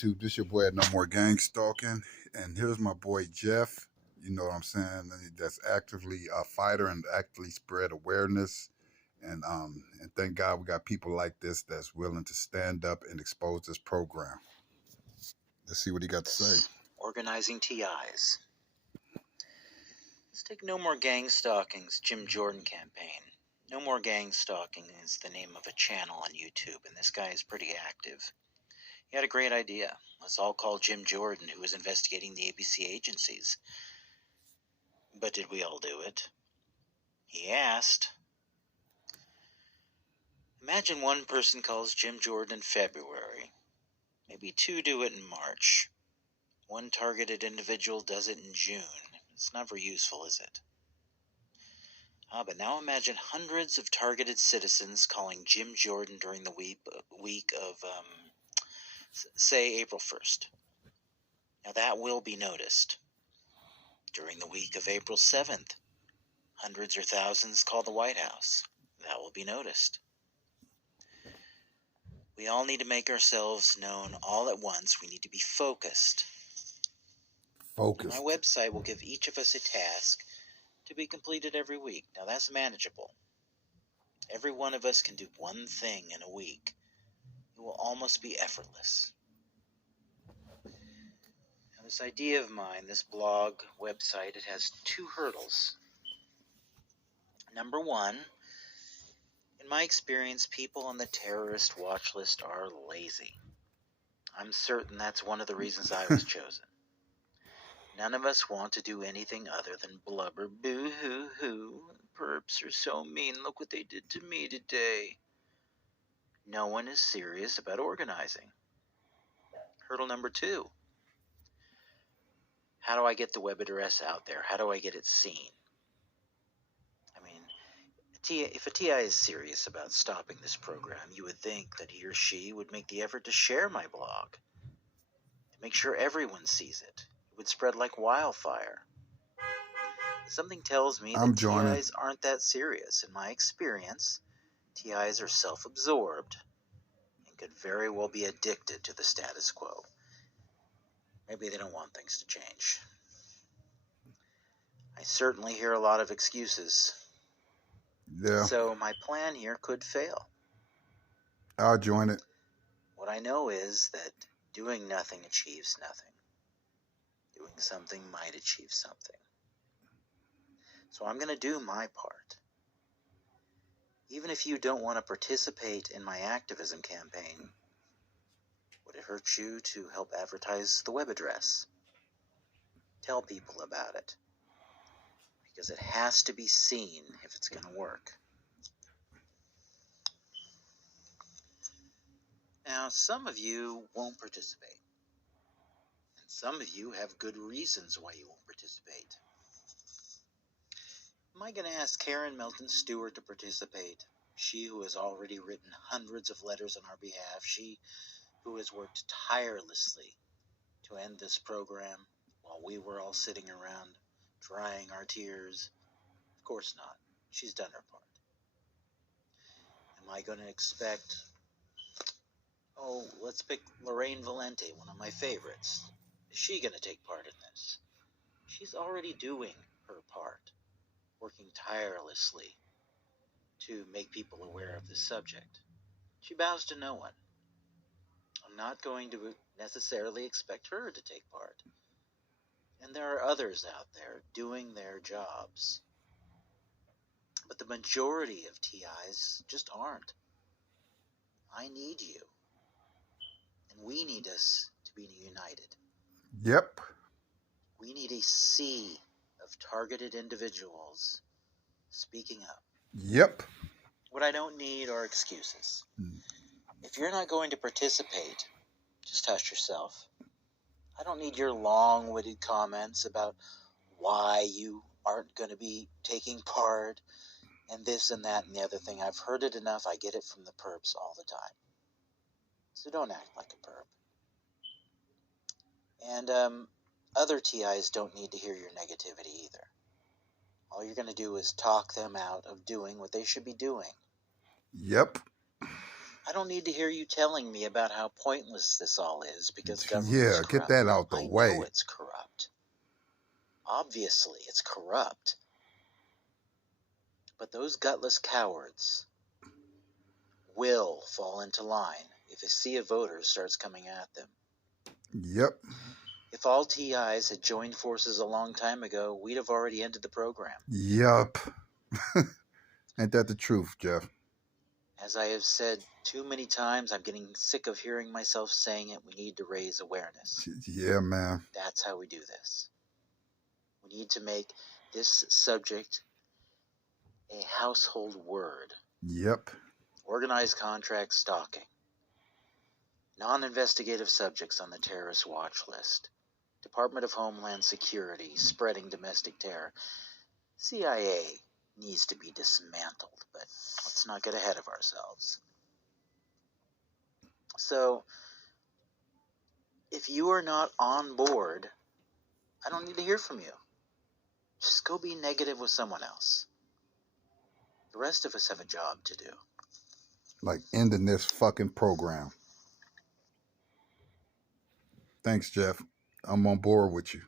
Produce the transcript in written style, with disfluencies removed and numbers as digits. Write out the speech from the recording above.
YouTube? This your boy at No More Gang Stalking, and here's my boy Jeff. You know what I'm saying? That's actively a fighter and actively spread awareness. And thank God we got people like this that's willing to stand up and expose this program. Let's see what he got to say. Organizing TIs. Let's take No More Gang Stalking's Jim Jordan campaign. No More Gang Stalking is the name of a channel on YouTube, and this guy is pretty active. He had a great idea. Let's all call Jim Jordan, who was investigating the ABC agencies. But did we all do it? He asked. Imagine one person calls Jim Jordan in February. Maybe two do it in March. One targeted individual does it in June. It's not very useful, is it? But now imagine hundreds of targeted citizens calling Jim Jordan during the week of, say, April 1st. Now that will be noticed. During the week of April 7th, hundreds or thousands call the White House. That will be noticed. We all need to make ourselves known all at once. We need to be focused. Focused. My website will give each of us a task to be completed every week. Now that's manageable. Every one of us can do one thing in a week. It will almost be effortless. Now this idea of mine, this blog website, it has two hurdles. Number one, in my experience, people on the terrorist watch list are lazy. I'm certain that's one of the reasons I was chosen. None of us want to do anything other than blubber, boo-hoo-hoo. Perps are so mean, look what they did to me today. No one is serious about organizing. Hurdle number two. How do I get the web address out there? How do I get it seen? I mean, if a TI is serious about stopping this program, you would think that he or she would make the effort to share my blog, to make sure everyone sees it. It would spread like wildfire. Something tells me that TIs aren't that serious. In my experience, TIs are self-absorbed and could very well be addicted to the status quo. Maybe they don't want things to change. I certainly hear a lot of excuses. Yeah. So my plan here could fail. I'll join it. What I know is that doing nothing achieves nothing. Doing something might achieve something. So I'm going to do my part. Even if you don't want to participate in my activism campaign, would it hurt you to help advertise the web address? Tell people about it. Because it has to be seen if it's going to work. Now, some of you won't participate. And some of you have good reasons why you won't participate. Am I going to ask Karen Melton Stewart to participate? She who has already written hundreds of letters on our behalf. She who has worked tirelessly to end this program while we were all sitting around drying our tears. Of course not. She's done her part. Am I going to expect, let's pick Lorraine Valente, one of my favorites. Is she going to take part in this? She's already doing her part, working tirelessly to make people aware of this subject. She bows to no one. I'm not going to necessarily expect her to take part. And there are others out there doing their jobs. But the majority of TIs just aren't. I need you. And we need us to be united. Yep. We need a sea of targeted individuals speaking up. Yep. What I don't need are excuses. If you're not going to participate, just hush yourself. I don't need your long-witted comments about why you aren't going to be taking part and this and that and the other thing. I've heard it enough. I get it from the perps all the time. So don't act like a perp. And other TIs don't need to hear your negativity either. All you're going to do is talk them out of doing what they should be doing. Yep. I don't need to hear you telling me about how pointless this all is because government is Yeah, get corrupt. that out the I know way. it's corrupt. Obviously, it's corrupt. But those gutless cowards will fall into line if a sea of voters starts coming at them. Yep. If all TIs had joined forces a long time ago, we'd have already ended the program. Yep. Ain't that the truth, Jeff? As I have said too many times, I'm getting sick of hearing myself saying it. We need to raise awareness. Yeah, man. That's how we do this. We need to make this subject a household word. Yep. Organized contract stalking. Non-investigative subjects on the terrorist watch list. Department of Homeland Security spreading domestic terror. CIA needs to be dismantled, but let's not get ahead of ourselves. So, if you are not on board, I don't need to hear from you. Just go be negative with someone else. The rest of us have a job to do. Like ending this fucking program. Thanks, Jeff. I'm on board with you.